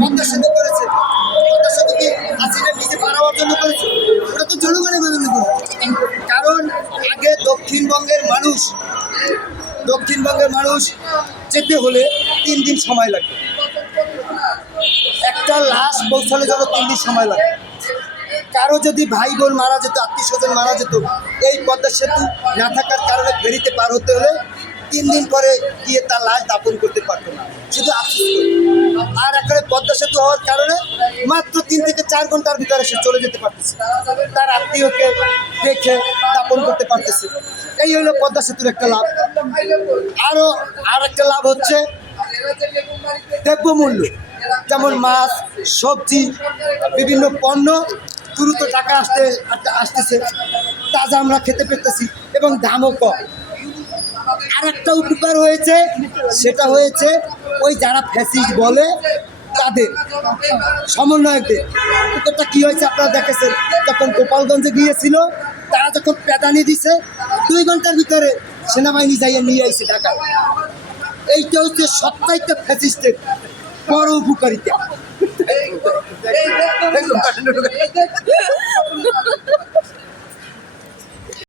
পদ্মা সেতু করেছে, পদ্মা সেতু কি হাসিনা নিজে পারাবার জন্য করেছে? ওটা তো জনগণের জন্য করেছে। কারণ আগে দক্ষিণবঙ্গের মানুষ যেতে হলে 3 দিন সময় লাগে, একটা লাশ পৌঁছালে যেন 3 দিন সময় লাগে। কারো যদি ভাই বোন মারা যেত, আত্মীয় স্বজন মারা যেত, এই পদ্মা সেতু না থাকার কারণে ফেরিতে পার হতে হলে 3 দিন পরে গিয়ে তার লাশ দাপন করতে পারতো না, শুধু আফসোস করে। আর এখন পদ্মা সেতু হওয়ার কারণে মাত্র 3 থেকে 4 ঘন্টার ভিতরে সে চলে যেতে পারতেছে, তার আত্মীয়কে দেখে দাপন করতে পারতেছে। এই হলো পদ্মা সেতুর একটা লাভ। আর একটা লাভ হচ্ছে দ্রব্যমূল্য, যেমন মাছ, সবজি, বিভিন্ন পণ্য দ্রুত টাকা আসতেছে, তাজা আমরা খেতে পেতেছি এবং দামও কম। আর একটা উপকার হয়েছে, সেটা হয়েছে ওই যারা ফ্যাসিস্ট বলে তাদের সমন্বয়কদের উপকারটা কী হয়েছে আপনারা দেখেছেন। যখন গোপালগঞ্জে গিয়েছিল, তারা যখন প্যাদানি দিছে 2 ঘন্টার ভিতরে সেনাবাহিনী যাইয়ে নিয়ে আইছে ঢাকা। এইটা হচ্ছে সবচাইতে ফ্যাসিস্টের বড় উপকারিতা।